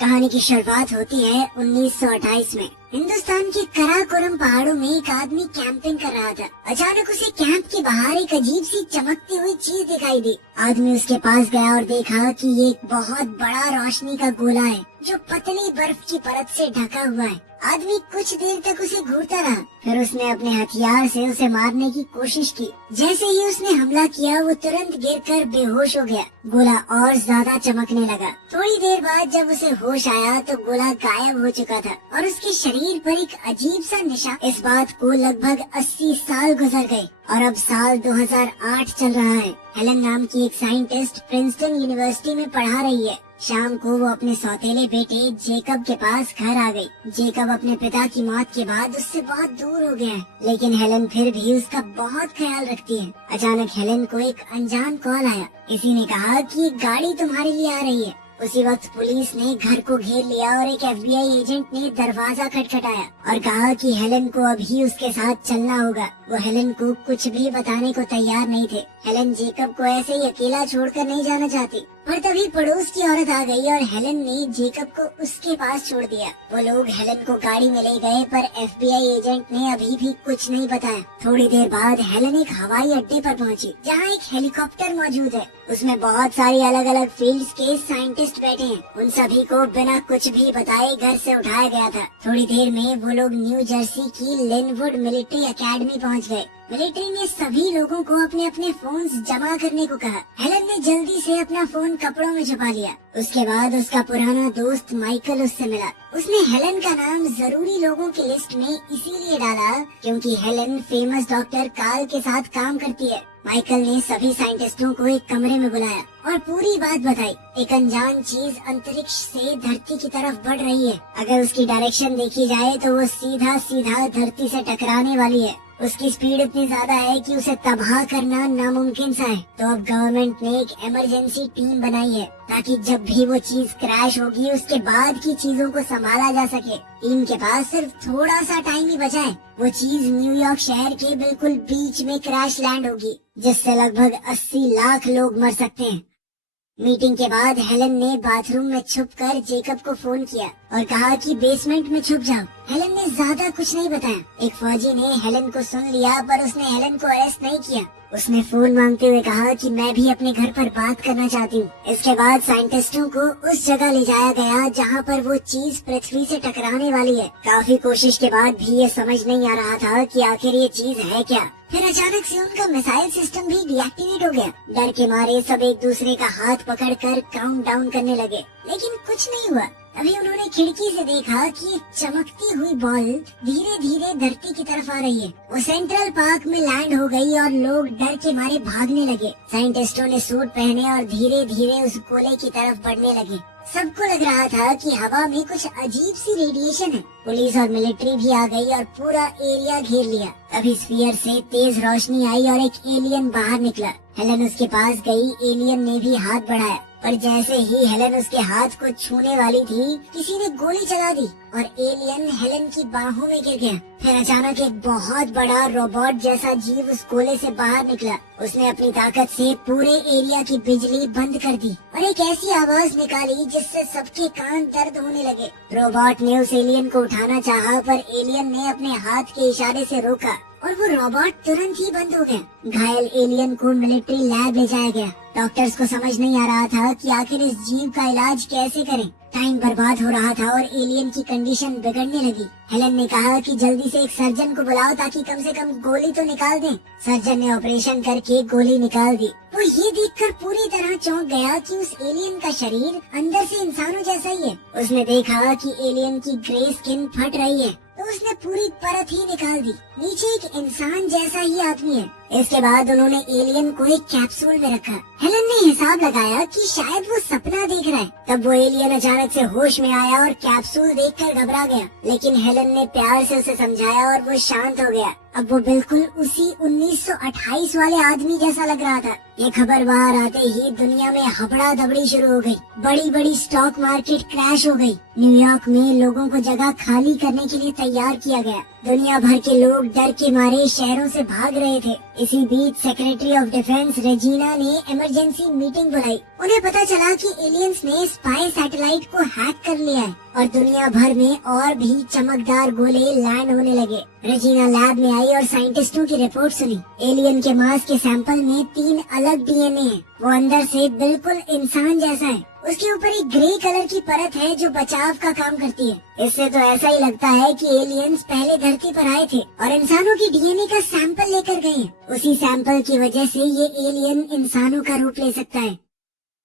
कहानी की शुरुआत होती है 1928 में। हिंदुस्तान के कराकोरम पहाड़ों में एक आदमी कैंपिंग कर रहा था। अचानक उसे कैंप के बाहर एक अजीब सी चमकती हुई चीज दिखाई दी। आदमी उसके पास गया और देखा कि ये एक बहुत बड़ा रोशनी का गोला है जो पतली बर्फ की परत से ढका हुआ है। आदमी कुछ देर तक उसे घूरता रहा, फिर उसने अपने हथियार से उसे मारने की कोशिश की। जैसे ही उसने हमला किया वो तुरंत गिरकर बेहोश हो गया। गोला और ज्यादा चमकने लगा। थोड़ी देर बाद जब उसे होश आया तो गोला गायब हो चुका था और उसके शरीर पर एक अजीब सा निशान। इस बात को लगभग 80 साल गुजर गए और अब साल 2008 चल रहा है। हेलन नाम की एक साइंटिस्ट प्रिंसटन यूनिवर्सिटी में पढ़ा रही है। शाम को वो अपने सौतेले बेटे जेकब के पास घर आ गई। जेकब अपने पिता की मौत के बाद उससे बहुत दूर हो गया है, लेकिन हेलन फिर भी उसका बहुत ख्याल रखती है। अचानक हेलन को एक अनजान कॉल आया। किसी ने कहा कि एक गाड़ी तुम्हारे लिए आ रही है। उसी वक्त पुलिस ने घर को घेर लिया और एक FBI एजेंट ने दरवाजा खटखटाया और कहा कि हेलन को अभी उसके साथ चलना होगा। वो हेलन को कुछ भी बताने को तैयार नहीं थे। हेलन जेकब को ऐसे ही अकेला छोड़कर नहीं जाना चाहती, पर तभी पड़ोस की औरत आ गई और हेलन ने जेकब को उसके पास छोड़ दिया। वो लोग हेलन को गाड़ी में ले गए, पर FBI एजेंट ने अभी भी कुछ नहीं बताया। थोड़ी देर बाद हेलन एक हवाई अड्डे पर पहुंची, जहां एक हेलीकॉप्टर मौजूद है। उसमें बहुत सारी अलग अलग फील्ड्स के साइंटिस्ट बैठे हैं। उन सभी को बिना कुछ भी बताए घर से उठाया गया था। थोड़ी देर में वो लोग न्यू जर्सी की लिनवुड मिलिट्री अकेडमी पहुंच गए। मिलिट्री ने सभी लोगों को अपने अपने फोन्स जमा करने को कहा। हेलन ने जल्दी से अपना फोन कपड़ों में छुपा लिया। उसके बाद उसका पुराना दोस्त माइकल उससे मिला। उसने हेलन का नाम जरूरी लोगों की लिस्ट में इसीलिए डाला क्योंकि हेलन फेमस डॉक्टर कार्ल के साथ काम करती है। माइकल ने सभी साइंटिस्टों को एक कमरे में बुलाया और पूरी बात बताई। एक अनजान चीज अंतरिक्ष से धरती की तरफ बढ़ रही है। अगर उसकी डायरेक्शन देखी जाए तो वो सीधा सीधा धरती से टकराने वाली है। उसकी स्पीड इतनी ज्यादा है कि उसे तबाह करना नामुमकिन सा है। तो अब गवर्नमेंट ने एक इमरजेंसी टीम बनाई है ताकि जब भी वो चीज क्रैश होगी उसके बाद की चीजों को संभाला जा सके। टीम के पास सिर्फ थोड़ा सा टाइम ही बचा है। वो चीज न्यूयॉर्क शहर के बिल्कुल बीच में क्रैश लैंड होगी, जिससे लगभग 80 लाख लोग मर सकते हैं। मीटिंग के बाद हेलन ने बाथरूम में छुपकर जेकब को फोन किया और कहा कि बेसमेंट में छुप जाओ। हेलन ने ज्यादा कुछ नहीं बताया। एक फौजी ने हेलन को सुन लिया, पर उसने हेलन को अरेस्ट नहीं किया। उसने फोन मांगते हुए कहा कि मैं भी अपने घर पर बात करना चाहती हूँ। इसके बाद साइंटिस्टों को उस जगह ले जाया गया जहाँ पर वो चीज पृथ्वी से टकराने वाली है। काफी कोशिश के बाद भी ये समझ नहीं आ रहा था कि आखिर ये चीज है क्या। फिर अचानक से उनका मिसाइल सिस्टम भी डीएक्टिवेट हो गया। डर के मारे सब एक दूसरे का हाथ पकड़कर काउंट डाउन करने लगे, लेकिन कुछ नहीं हुआ। अभी उन्होंने खिड़की से देखा कि एक चमकती हुई बॉल धीरे धीरे धरती की तरफ आ रही है। वो सेंट्रल पार्क में लैंड हो गई और लोग डर के मारे भागने लगे। साइंटिस्टों ने सूट पहने और धीरे धीरे उस गोले की तरफ बढ़ने लगे। सबको लग रहा था कि हवा में कुछ अजीब सी रेडिएशन है। पुलिस और मिलिट्री भी आ गई और पूरा एरिया घेर लिया। तभी स्फीयर से तेज रोशनी आई और एक एलियन बाहर निकला। हेलन उसके पास गई। एलियन ने भी हाथ बढ़ाया, पर जैसे ही हेलन उसके हाथ को छूने वाली थी, किसी ने गोली चला दी और एलियन हेलन की बाहों में गिर गया। फिर अचानक एक बहुत बड़ा रोबोट जैसा जीव उस गोले से बाहर निकला। उसने अपनी ताकत से पूरे एरिया की बिजली बंद कर दी और एक ऐसी आवाज निकाली जिससे सबके कान दर्द होने लगे। रोबोट ने उस एलियन को उठाना चाहा, पर एलियन ने अपने हाथ के इशारे से रोका और वो रोबोट तुरंत ही बंद हो गया। घायल एलियन को मिलिट्री लैब ले जाया गया। डॉक्टर्स को समझ नहीं आ रहा था कि आखिर इस जीव का इलाज कैसे करें। टाइम बर्बाद हो रहा था और एलियन की कंडीशन बिगड़ने लगी। हेलन ने कहा कि जल्दी से एक सर्जन को बुलाओ ताकि कम से कम गोली तो निकाल दें। सर्जन ने ऑपरेशन करके गोली निकाल दी। वो ये देखकर पूरी तरह चौंक गया कि उस एलियन का शरीर अंदर से इंसानों जैसा ही है। उसने देखा कि एलियन की ग्रे स्किन फट रही है, तो उसने पूरी परत ही निकाल दी। नीचे एक इंसान जैसा ही आदमी है। इसके बाद उन्होंने एलियन को एक कैप्सूल में रखा। हेलन ने हिसाब लगाया कि शायद वो सपना देख रहा है। तब वो एलियन अचानक से होश में आया और कैप्सूल देखकर घबरा गया, लेकिन हेलन ने प्यार से उसे समझाया और वो शांत हो गया। अब वो बिल्कुल उसी 1928 वाले आदमी जैसा लग रहा था। ये खबर बाहर आते ही दुनिया में हबड़ा दबड़ी शुरू हो गई। बड़ी बड़ी स्टॉक मार्केट क्रैश हो गई। न्यूयॉर्क में लोगों को जगह खाली करने के लिए तैयार किया गया। दुनिया भर के लोग डर के मारे शहरों से भाग रहे थे। इसी बीच सेक्रेटरी ऑफ डिफेंस रेजिना ने इमरजेंसी मीटिंग बुलाई। उन्हें पता चला कि एलियंस ने स्पाई सैटेलाइट को हैक कर लिया है और दुनिया भर में और भी चमकदार गोले लैंड होने लगे। रेजिना लैब में आई और साइंटिस्टों की रिपोर्ट सुनी। एलियन के मांस के सैंपल में 3 अलग डीएनए हैं। वो अंदर से बिल्कुल इंसान जैसा है। उसके ऊपर एक ग्रे कलर की परत है जो बचाव का काम करती है। इससे तो ऐसा ही लगता है कि एलियंस पहले धरती पर आए थे और इंसानों की डीएनए का सैंपल लेकर गए हैं। उसी सैंपल की वजह से ये एलियन इंसानों का रूप ले सकता है।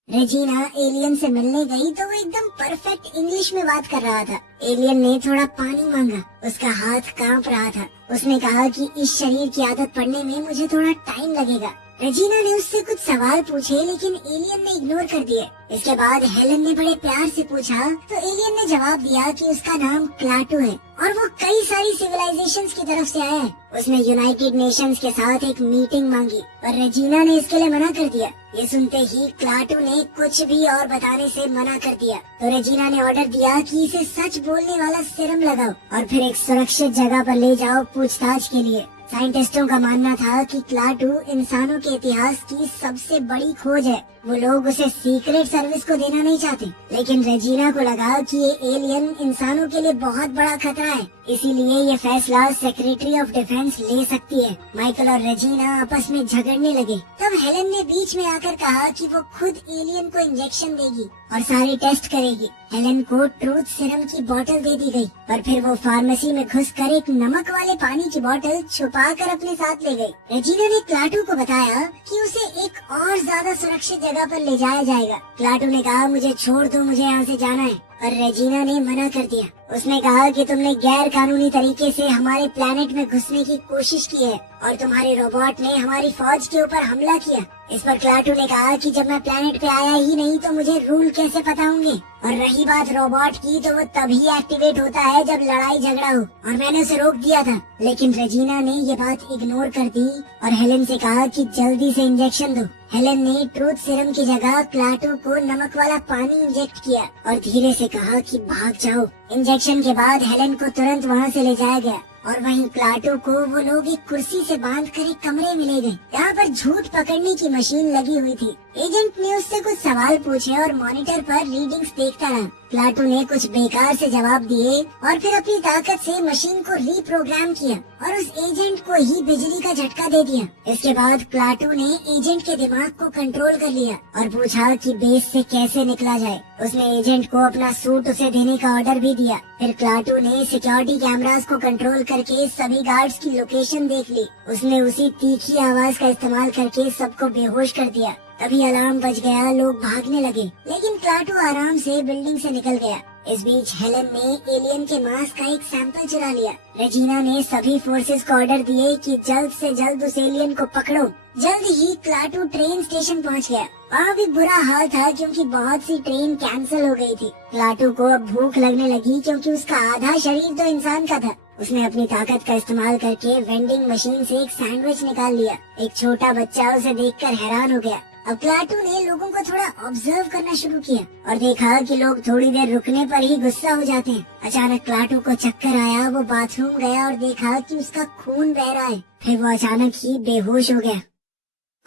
रेजिना एलियन से मिलने गई तो वो एकदम परफेक्ट इंग्लिश में बात कर रहा था। एलियन ने थोड़ा पानी मांगा। उसका हाथ कांप रहा था। उसने कहा कि इस शरीर की आदत पड़ने में मुझे थोड़ा टाइम लगेगा। रेजिना ने उससे कुछ सवाल पूछे लेकिन एलियन ने इग्नोर कर दिए। इसके बाद हेलन ने बड़े प्यार से पूछा तो एलियन ने जवाब दिया कि उसका नाम क्लाटू है और वो कई सारी सिविलाइजेशंस की तरफ से आया है। उसने यूनाइटेड नेशंस के साथ एक मीटिंग मांगी पर रेजिना ने इसके लिए मना कर दिया। ये सुनते ही क्लाटू ने कुछ भी और बताने से मना कर दिया तो रेजिना ने ऑर्डर दिया कि इसे सच बोलने वाला सीरम लगाओ और फिर एक सुरक्षित जगह पर ले जाओ पूछताछ के लिए। साइंटिस्टों का मानना था कि क्लाटू इंसानों के इतिहास की सबसे बड़ी खोज है। वो लोग उसे सीक्रेट सर्विस को देना नहीं चाहते, लेकिन रेजिना को लगा कि ये एलियन इंसानों के लिए बहुत बड़ा खतरा है, इसीलिए ये फैसला सेक्रेटरी ऑफ डिफेंस ले सकती है। माइकल और रेजिना आपस में झगड़ने लगे। तब हेलन ने बीच में आकर कहा कि वो खुद एलियन को इंजेक्शन देगी और सारे टेस्ट करेगी। हेलन को ट्रूथ सीरम की बोतल दे दी गई, पर फिर वो फार्मेसी में घुसकर एक नमक वाले पानी की बोतल छुपा कर अपने साथ ले गई। रेजिना ने क्लाटू को बताया कि उसे एक और ज्यादा सुरक्षित जगह पर ले जाया जाएगा। क्लाटू ने कहा मुझे छोड़ दो, मुझे यहाँ से जाना है, पर रेजिना ने मना कर दिया। उसने कहा कि तुमने गैर कानूनी तरीके से हमारे प्लेनेट में घुसने की कोशिश की है और तुम्हारे रोबोट ने हमारी फौज के ऊपर हमला किया। इस पर क्लाटू ने कहा कि जब मैं प्लेनेट पे आया ही नहीं तो मुझे रूल कैसे पता होंगे, और रही बात रोबोट की तो वो तभी एक्टिवेट होता है जब लड़ाई झगड़ा हो और मैंने उसे रोक दिया था। लेकिन रेजिना ने ये बात इग्नोर कर दी और हेलन से कहा कि जल्दी से इंजेक्शन दो। हेलन ने ट्रूथ सीरम की जगह क्लाटू को नमक वाला पानी इंजेक्ट किया और धीरे से कहा कि भाग जाओ। इंजेक्शन के बाद हेलन को तुरंत वहाँ से ले जाया गया और वहीं क्लाटू को वो लोग एक कुर्सी से बांधकर एक कमरे में ले गए। यहाँ पर झूठ पकड़ने की मशीन लगी हुई थी। एजेंट ने उससे कुछ सवाल पूछे और मॉनिटर पर रीडिंग्स देखता रहा। क्लाटू ने कुछ बेकार से जवाब दिए और फिर अपनी ताकत से मशीन को रीप्रोग्राम किया और उस एजेंट को ही बिजली का झटका दे दिया। इसके बाद क्लाटू ने एजेंट के दिमाग को कंट्रोल कर लिया और पूछा कि बेस से कैसे निकला जाए। उसने एजेंट को अपना सूट उसे देने का ऑर्डर भी दिया। फिर क्लाटू ने सिक्योरिटी कैमरास को कंट्रोल करके सभी गार्ड्स की लोकेशन देख ली। उसने उसी तीखी आवाज का इस्तेमाल करके सबको बेहोश कर दिया। तभी अलार्म बज गया, लोग भागने लगे, लेकिन क्लाटू आराम से बिल्डिंग से निकल गया। इस बीच हेलन ने एलियन के मांस का एक सैंपल चुरा लिया। रेजिना ने सभी फोर्सेस को ऑर्डर दिए कि जल्द से जल्द उस एलियन को पकड़ो। जल्द ही क्लाटू ट्रेन स्टेशन पहुंच गया। वहाँ भी बुरा हाल था क्योंकि बहुत सी ट्रेन कैंसिल हो गई थी। क्लाटू को अब भूख लगने लगी क्योंकि उसका आधा शरीर तो इंसान का था। उसने अपनी ताकत का इस्तेमाल करके वेंडिंग मशीन से एक सैंडविच निकाल लिया। एक छोटा बच्चा उसे देखकर हैरान हो गया। अब क्लाटू ने लोगों को थोड़ा ऑब्जर्व करना शुरू किया और देखा कि लोग थोड़ी देर रुकने पर ही गुस्सा हो जाते हैं। अचानक क्लाटू को चक्कर आया। वो बाथरूम गया और देखा कि उसका खून बह रहा है। फिर वो अचानक ही बेहोश हो गया।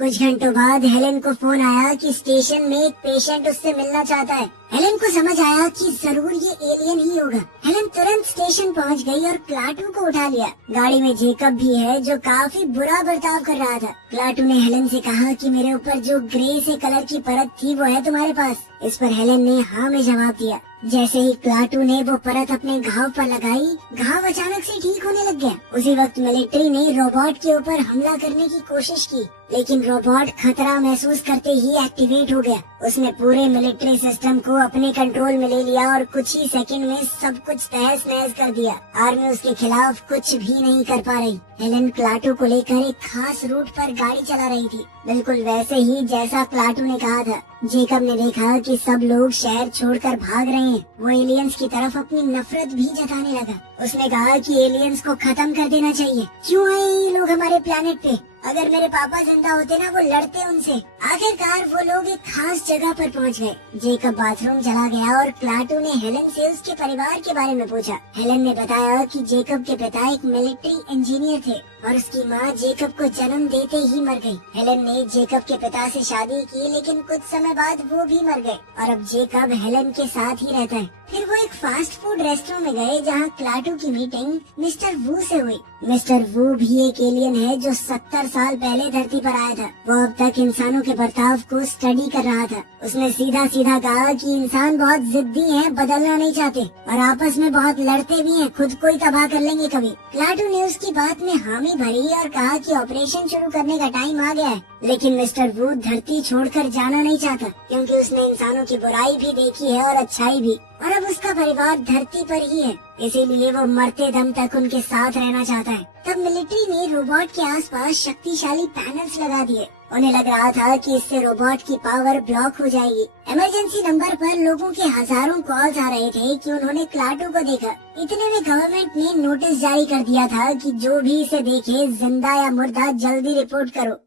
कुछ घंटों बाद हेलन को फोन आया कि स्टेशन में एक पेशेंट उससे मिलना चाहता है। हेलन को समझ आया कि जरूर ये एलियन ही होगा। हेलन तुरंत स्टेशन पहुंच गई और क्लाटू को उठा लिया। गाड़ी में जेकब भी है जो काफी बुरा बर्ताव कर रहा था। क्लाटू ने हेलन से कहा कि मेरे ऊपर जो ग्रे से कलर की परत थी वो है तुम्हारे पास। इस पर हेलन ने हाँ में जवाब दिया। जैसे ही क्लाटू ने वो परत अपने घाव पर लगाई, घाव अचानक से ठीक होने लग गया। उसी वक्त मिलिट्री ने रोबोट के ऊपर हमला करने की कोशिश की, लेकिन रोबोट खतरा महसूस करते ही एक्टिवेट हो गया। उसने पूरे मिलिट्री सिस्टम को अपने कंट्रोल में ले लिया और कुछ ही सेकंड में सब कुछ तहस नहस कर दिया। आर्मी उसके खिलाफ कुछ भी नहीं कर पा रही। हेलन क्लाटू को लेकर एक खास रूट पर गाड़ी चला रही थी, बिल्कुल वैसे ही जैसा क्लाटू ने कहा था। जेकब ने देखा कि सब लोग शहर छोड़कर भाग रहे हैं। वो एलियंस की तरफ अपनी नफरत भी जताने लगा। उसने कहा कि एलियंस को खत्म कर देना चाहिए। क्यों आए ये लोग हमारे प्लेनेट पे? अगर मेरे पापा जिंदा होते ना वो लड़ते उनसे। आखिरकार वो लोग एक खास जगह पर पहुंच गए। जेकब बाथरूम चला गया और क्लाटू ने हेलन से उसके परिवार के बारे में पूछा। हेलन ने बताया कि जेकब के पिता एक मिलिट्री इंजीनियर थे और उसकी माँ जेकब को जन्म देते ही मर गई। हेलन ने जेकब के पिता से शादी की, लेकिन कुछ समय बाद वो भी मर गए और अब जेकब हेलन के साथ ही रहता है। फिर वो एक फास्ट फूड रेस्टोरेंट में गए जहाँ क्लाटू की मीटिंग मिस्टर वू से हुई। मिस्टर वू भी एक एलियन है जो 70 साल पहले धरती पर आया था। वो अब तक इंसानों के बर्ताव को स्टडी कर रहा था। उसने सीधा सीधा कहा कि इंसान बहुत जिद्दी हैं, बदलना नहीं चाहते और आपस में बहुत लड़ते भी हैं, खुद को ही तबाह कर लेंगे कभी। क्लाटू ने उसकी बात में हामी भरी और कहा कि ऑपरेशन शुरू करने का टाइम आ गया है। लेकिन मिस्टर वू धरती छोड़कर जाना नहीं चाहता, क्योंकि उसने इंसानों की बुराई भी देखी है और अच्छाई भी, और अब उसका परिवार धरती पर ही है, इसीलिए वो मरते दम तक उनके साथ रहना चाहता है। तब मिलिट्री ने रोबोट के आसपास शक्तिशाली पैनल्स लगा दिए। उन्हें लग रहा था कि इससे रोबोट की पावर ब्लॉक हो जाएगी। इमरजेंसी नंबर पर लोगों के हजारों कॉल्स आ रहे थे कि उन्होंने क्लाटू को देखा। इतने में गवर्नमेंट ने नोटिस जारी कर दिया था कि जो भी इसे देखे, जिंदा या मुर्दा, जल्दी रिपोर्ट करो।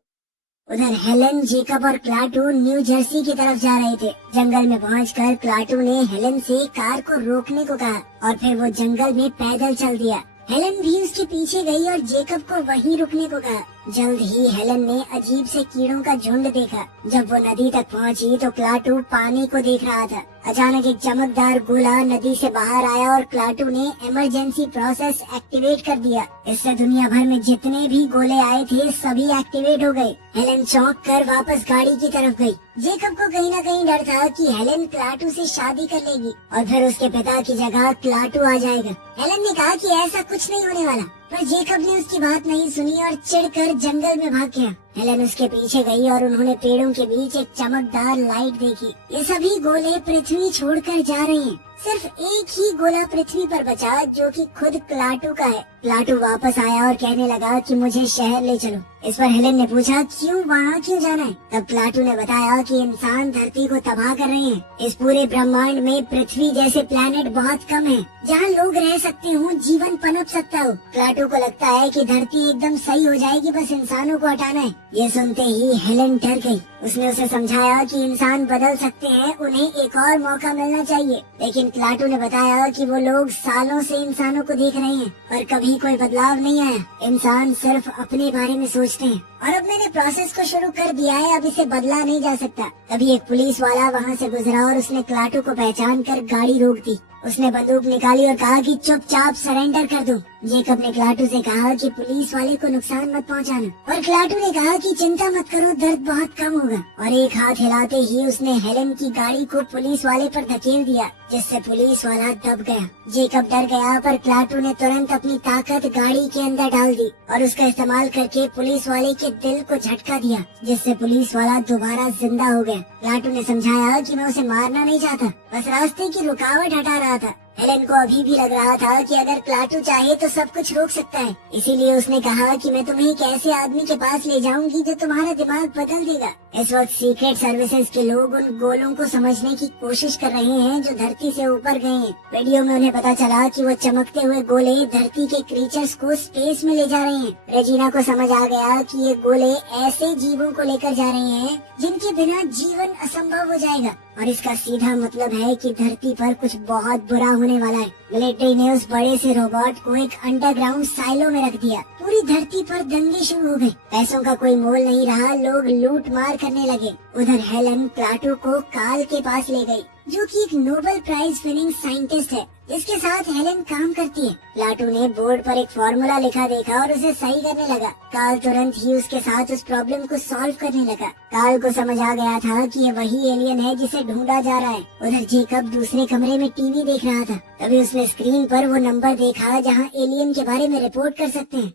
उधर हेलन, जेकब और क्लाटू न्यू जर्सी की तरफ जा रहे थे। जंगल में पहुंचकर क्लाटू ने हेलन से कार को रोकने को कहा और फिर वो जंगल में पैदल चल दिया। हेलन भी उसके पीछे गई और जेकब को वहीं रुकने को कहा। जल्द ही हेलन ने अजीब से कीड़ों का झुंड देखा। जब वो नदी तक पहुंची तो क्लाटू पानी को देख रहा था। अचानक एक चमकदार गोला नदी से बाहर आया और क्लाटू ने इमरजेंसी प्रोसेस एक्टिवेट कर दिया। इससे दुनिया भर में जितने भी गोले आए थे सभी एक्टिवेट हो गए। हेलन चौंक कर वापस गाड़ी की तरफ गई। जेकब को कहीं न कहीं डर था कि हेलन क्लाटू से शादी कर लेगी और फिर उसके पिता की जगह क्लाटू आ जाएगा। हेलन ने कहा कि ऐसा कुछ नहीं होने वाला, पर जेकब ने उसकी बात नहीं सुनी और चिढ़कर जंगल में भाग गया। हेलन उसके पीछे गई और उन्होंने पेड़ों के बीच एक चमकदार लाइट देखी। ये सभी गोले पृथ्वी छोड़कर जा रहे हैं। सिर्फ एक ही गोला पृथ्वी पर बचा, जो कि खुद क्लाटू का है। क्लाटू वापस आया और कहने लगा कि मुझे शहर ले चलो। इस पर हेलन ने पूछा, क्यों, वहाँ क्यों जाना है? तब क्लाटू ने बताया कि इंसान धरती को तबाह कर रहे हैं। इस पूरे ब्रह्मांड में पृथ्वी जैसे प्लेनेट बहुत कम है जहाँ लोग रह सकते हो, जीवन पनप सकता हो। क्लाटू को लगता है कि धरती एकदम सही हो जाएगी, बस इंसानों को हटाना है। ये सुनते ही हेलन डर गई। उसने उसे समझाया कि इंसान बदल सकते हैं, उन्हें एक और मौका मिलना चाहिए। लेकिन क्लाटू ने बताया कि वो लोग सालों से इंसानों को देख रहे हैं और कभी कोई बदलाव नहीं आया। इंसान सिर्फ अपने बारे में सोचते हैं और अब मैंने प्रोसेस को शुरू कर दिया है, अब इसे बदला नहीं जा सकता। तभी एक पुलिस वाला वहाँ से गुजरा और उसने क्लाटू को पहचान कर गाड़ी रोक दी। उसने बंदूक निकाली और कहा कि चुपचाप सरेंडर कर दो। जेकब ने क्लाटू से कहा कि पुलिस वाले को नुकसान मत पहुंचाना और क्लाटू ने कहा कि चिंता मत करो, दर्द बहुत कम होगा। और एक हाथ हिलाते ही उसने हेलन की गाड़ी को पुलिस वाले पर धकेल दिया, जिससे पुलिस वाला दब गया। जेकब डर गया, पर क्लाटू ने तुरंत अपनी ताकत गाड़ी के अंदर डाल दी और उसका इस्तेमाल करके पुलिस वाले के दिल को झटका दिया, जिससे पुलिस वाला दोबारा जिंदा हो गया। क्लाटू ने समझाया कि मैं उसे मारना नहीं चाहता, बस रास्ते की रुकावट हटा रहा था। हेलन को अभी भी लग रहा था कि अगर क्लाटू चाहे तो सब कुछ रोक सकता है, इसीलिए उसने कहा कि मैं तुम्हें एक ऐसे आदमी के पास ले जाऊंगी जो तुम्हारा दिमाग बदल देगा। इस वक्त सीक्रेट सर्विसेज के लोग उन गोलों को समझने की कोशिश कर रहे हैं जो धरती से ऊपर गए हैं। वीडियो में उन्हें पता चला कि वो चमकते हुए गोले धरती के क्रीचर्स को स्पेस में ले जा रहे हैं। रेजिना को समझ आ गया कि ये गोले ऐसे जीवों को लेकर जा रहे हैं जिनके बिना जीवन असंभव हो जाएगा और इसका सीधा मतलब है कि धरती पर कुछ बहुत बुरा होने वाला है। मिलिट्री ने उस बड़े से रोबोट को एक अंडरग्राउंड साइलो में रख दिया। पूरी धरती पर दंगे शुरू हो गए। पैसों का कोई मोल नहीं रहा, लोग लूट मार करने लगे। उधर हेलन क्लाटू को काल के पास ले गई, जो कि एक नोबेल प्राइज विनिंग साइंटिस्ट है जिसके साथ हेलन काम करती है। क्लाटू ने बोर्ड पर एक फॉर्मूला लिखा देखा और उसे सही करने लगा। काल तुरंत ही उसके साथ उस प्रॉब्लम को सॉल्व करने लगा। काल को समझ आ गया था कि ये वही एलियन है जिसे ढूंढा जा रहा है। उधर जेकब दूसरे कमरे में टीवी देख रहा था। तभी उसने स्क्रीन पर वो नंबर देखा जहाँ एलियन के बारे में रिपोर्ट कर सकते हैं।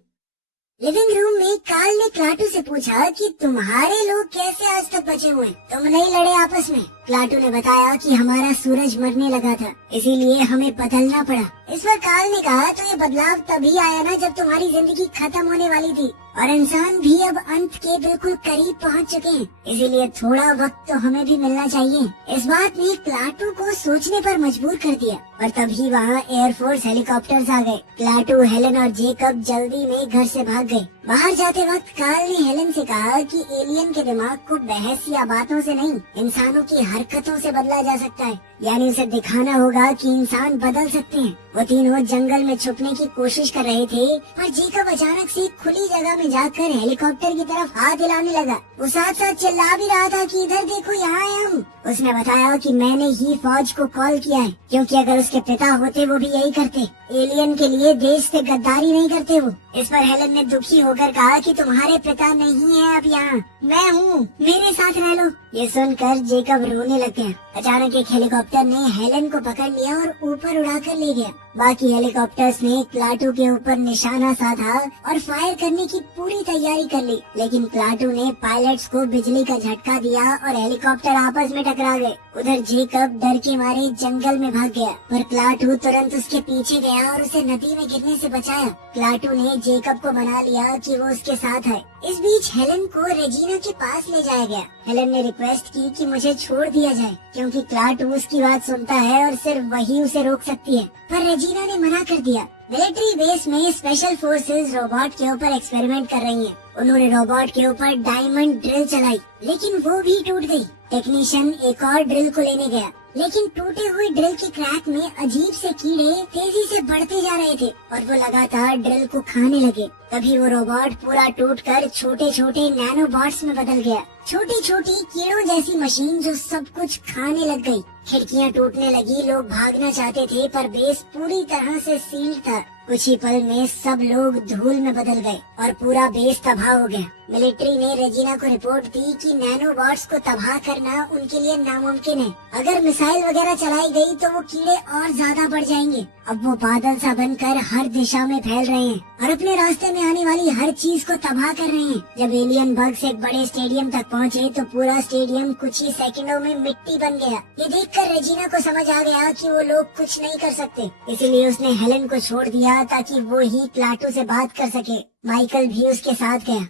लिविंग रूम में काल ने क्लाटू से पूछा कि तुम्हारे लोग कैसे आज तक बचे हुए हैं? तुम नहीं लड़े आपस में? क्लाटू ने बताया कि हमारा सूरज मरने लगा था, इसीलिए हमें बदलना पड़ा। इस पर काल ने कहा, तो ये बदलाव तभी आया ना जब तुम्हारी जिंदगी खत्म होने वाली थी। और इंसान भी अब अंत के बिल्कुल करीब पहुंच चुके हैं, इसीलिए थोड़ा वक्त तो हमें भी मिलना चाहिए। इस बात ने क्लाटू को सोचने पर मजबूर कर दिया और तभी वहाँ एयरफोर्स हेलीकॉप्टर्स आ गए। क्लाटू, हेलन और जेकब जल्दी में घर से भाग गए। बाहर जाते वक्त कार्ल ने हेलन से कहा कि एलियन के दिमाग को बहस या बातों से नहीं, इंसानों की हरकतों से बदला जा सकता है, यानी उसे दिखाना होगा कि इंसान बदल सकते हैं। वो तीनों जंगल में छुपने की कोशिश कर रहे थे, पर जेकब अचानक से खुली जगह में जाकर हेलीकॉप्टर की तरफ हाथ हिलाने लगा। वो साथ साथ चिल्ला भी रहा था कि इधर देखो, यहाँ आए हम। उसने बताया कि मैंने ही फौज को कॉल किया है, क्योंकि अगर उसके पिता होते वो भी यही करते। एलियन के लिए देश से गद्दारी नहीं करते वो। इस पर हेलन ने दुखी होकर कहा कि तुम्हारे पिता नहीं है अब यहाँ, मैं हूँ, मेरे साथ रह लो। ये सुनकर जेकब रोने लग गया। अचानक एक हेलीकॉप्टर ने हेलन को पकड़ लिया और ऊपर उड़ाकर ले गया। बाकी हेलीकॉप्टर्स ने क्लाटू के ऊपर निशाना साधा और फायर करने की पूरी तैयारी कर ली, लेकिन क्लाटू ने पायलट्स को बिजली का झटका दिया और हेलीकॉप्टर आपस में टकरा गए। उधर जेकब डर के मारे जंगल में भाग गया, पर क्लाटू तुरंत उसके पीछे गया और उसे नदी में गिरने से बचाया। क्लाटू ने जेकब को मना लिया कि वो उसके साथ है। इस बीच हेलन को रेजिना के पास ले जाया गया। हेलन ने रिक्वेस्ट की कि मुझे छोड़ दिया जाए, क्योंकि क्लाटू उसकी बात सुनता है और सिर्फ वही उसे रोक सकती है, पर रेजिना ने मना कर दिया। मिलिट्री बेस में स्पेशल फोर्सेस रोबोट के ऊपर एक्सपेरिमेंट कर रही हैं। उन्होंने रोबोट के ऊपर डायमंड ड्रिल चलाई, लेकिन वो भी टूट गई। टेक्नीशियन एक और ड्रिल को लेने गया, लेकिन टूटे हुए ड्रिल के क्रैक में अजीब से कीड़े तेजी से बढ़ते जा रहे थे और वो लगातार ड्रिल को खाने लगे। तभी वो रोबोट पूरा टूटकर छोटे छोटे नैनो बॉट्स में बदल गया। छोटी छोटी कीड़ों जैसी मशीन जो सब कुछ खाने लग गई। खिड़कियाँ टूटने लगी, लोग भागना चाहते थे, पर बेस पूरी तरह से सील था। कुछ ही पल में सब लोग धूल में बदल गए और पूरा बेस तबाह हो गया। मिलिट्री ने रेजिना को रिपोर्ट दी कि नैनो बॉट्स को तबाह करना उनके लिए नामुमकिन है। अगर मिसाइल वगैरह चलाई गई तो वो कीड़े और ज्यादा बढ़ जाएंगे। अब वो बादल सा बनकर हर दिशा में फैल रहे हैं और अपने रास्ते में आने वाली हर चीज को तबाह कर रहे हैं। जब एलियन बग्स एक बड़े स्टेडियम तक पहुँचे तो पूरा स्टेडियम कुछ ही सेकंडों में मिट्टी बन गया। ये देखकर रेजिना को समझ आ गया कि वो लोग कुछ नहीं कर सकते, इसीलिए उसने हेलन को छोड़ दिया ताकि वो ही क्लाटू से बात कर सके। माइकल भी उसके साथ गया।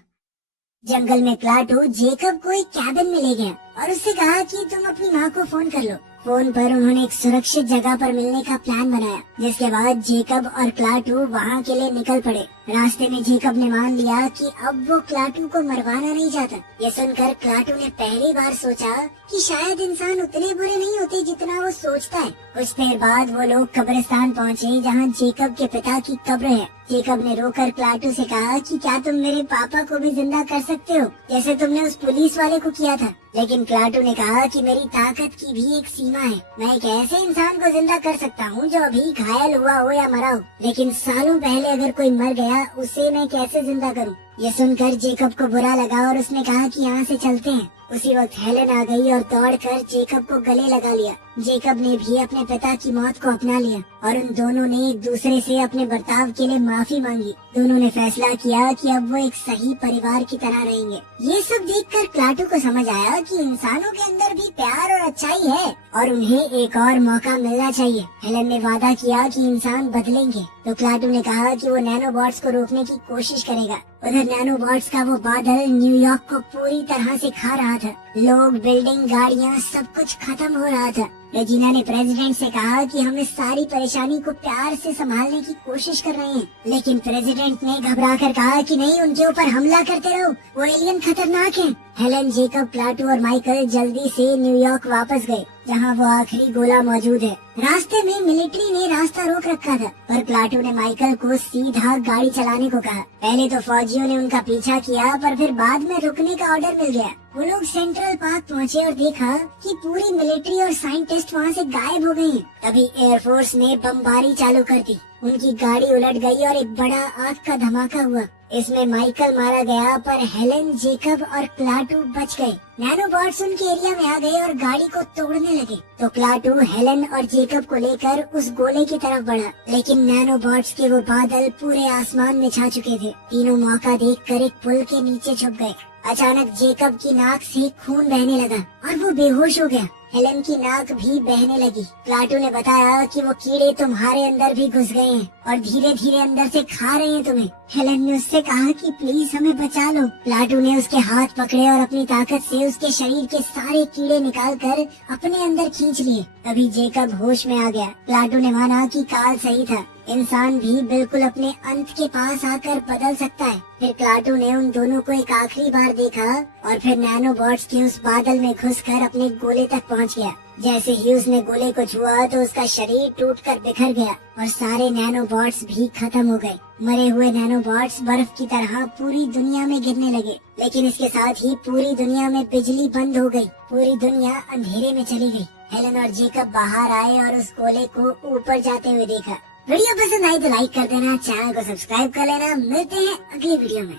जंगल में क्लाटू जेकब को एक कैबिन में ले गया और उससे कहा कि तुम अपनी माँ को फोन कर लो। फोन पर उन्होंने एक सुरक्षित जगह पर मिलने का प्लान बनाया, जिसके बाद जेकब और क्लाटू वहाँ के लिए निकल पड़े। रास्ते में जेकब ने मान लिया कि अब वो क्लाटू को मरवाना नहीं चाहता। ये सुनकर क्लाटू ने पहली बार सोचा कि शायद इंसान उतने बुरे नहीं होते जितना वो सोचता है। कुछ देर बाद वो लोग कब्रिस्तान पहुँचे, जहाँ जेकब के पिता की कब्र है। जेकब ने रोकर क्लाटू से कहा कि क्या तुम मेरे पापा को भी जिंदा कर सकते हो, जैसे तुमने उस पुलिस वाले को किया था। लेकिन क्लाटू ने कहा कि मेरी ताकत की भी एक सीमा है। मैं एक ऐसे इंसान को जिंदा कर सकता हूँ जो अभी घायल हुआ हो या मरा हो, लेकिन सालों पहले अगर कोई मर गया उसे मैं कैसे जिंदा करूँ। ये सुनकर जेकब को बुरा लगा और उसने कहा कि यहाँ से चलते हैं। उसी वक्त हेलन आ गई और दौड़कर जेकब को गले लगा लिया। जेकब ने भी अपने पिता की मौत को अपना लिया और उन दोनों ने एक दूसरे से अपने बर्ताव के लिए माफी मांगी। दोनों ने फैसला किया कि अब वो एक सही परिवार की तरह रहेंगे। ये सब देखकर क्लाटू को समझ आया कि इंसानों के अंदर भी प्यार और अच्छाई है और उन्हें एक और मौका मिलना चाहिए। हेलन ने वादा किया कि इंसान बदलेंगे, तो क्लाटू ने कहा कि वो नैनोबॉट्स को रोकने की कोशिश करेगा। उधर नैनोबॉट्स का वो बादल न्यूयॉर्क को पूरी तरह से खा रहा था। लोग, बिल्डिंग, गाड़ियाँ, सब कुछ खत्म हो रहा था। रेजिना ने प्रेसिडेंट से कहा कि हम इस सारी परेशानी को प्यार से संभालने की कोशिश कर रहे हैं, लेकिन प्रेसिडेंट ने घबरा कर कहा कि नहीं, उनके ऊपर हमला करते रहो, वो एलियन खतरनाक हैं। हेलन, जेकब, क्लाटू और माइकल जल्दी से न्यूयॉर्क वापस गए, जहां वो आखिरी गोला मौजूद है। रास्ते में मिलिट्री ने रास्ता रोक रखा था, पर क्लाटू ने माइकल को सीधा गाड़ी चलाने को कहा। पहले तो फौजियों ने उनका पीछा किया, पर फिर बाद में रुकने का ऑर्डर मिल गया। वो लोग सेंट्रल पार्क पहुँचे और देखा कि पूरी मिलिट्री और साइंटिस्ट वहाँ से गायब हो गए हैं। तभी एयरफोर्स ने बमबारी चालू कर दी। उनकी गाड़ी उलट गई और एक बड़ा आग का धमाका हुआ। इसमें माइकल मारा गया, पर हेलन, जेकब और क्लाटू बच गए। नैनोबॉट्स उनके एरिया में आ गए और गाड़ी को तोड़ने लगे, तो क्लाटू हेलन और जेकब को लेकर उस गोले की तरफ बढ़ा, लेकिन नैनोबॉट्स के वो बादल पूरे आसमान में छा चुके थे। तीनों मौका देखकर एक पुल के नीचे छुप गए। अचानक जेकब की नाक से खून बहने लगा और वो बेहोश हो गया। हेलेन की नाक भी बहने लगी। प्लाटू ने बताया कि वो कीड़े तुम्हारे अंदर भी घुस गए हैं और धीरे धीरे अंदर से खा रहे हैं तुम्हें। हेलेन ने उससे कहा कि प्लीज हमें बचा लो। प्लाटू ने उसके हाथ पकड़े और अपनी ताकत से उसके शरीर के सारे कीड़े निकाल कर अपने अंदर खींच लिए। तभी जेकब होश में आ गया। प्लाटू ने माना कि कार्ल सही था, इंसान भी बिल्कुल अपने अंत के पास आकर बदल सकता है। फिर प्लाटू ने उन दोनों को एक आखिरी बार देखा और फिर नैनोबॉट्स के उस बादल में घुसकर अपने गोले तक पहुंच गया। जैसे ही उसने गोले को छुआ तो उसका शरीर टूटकर बिखर गया और सारे नैनोबॉट्स भी खत्म हो गए। मरे हुए नैनोबॉट्स बर्फ की तरह पूरी दुनिया में गिरने लगे, लेकिन इसके साथ ही पूरी दुनिया में बिजली बंद हो गई। पूरी दुनिया अंधेरे में चली गई। हेलेन और जेकब बाहर आए और उस गोले को ऊपर जाते हुए देखा। वीडियो पसंद आई तो लाइक कर देना, चैनल को सब्सक्राइब कर लेना। मिलते हैं अगली वीडियो में।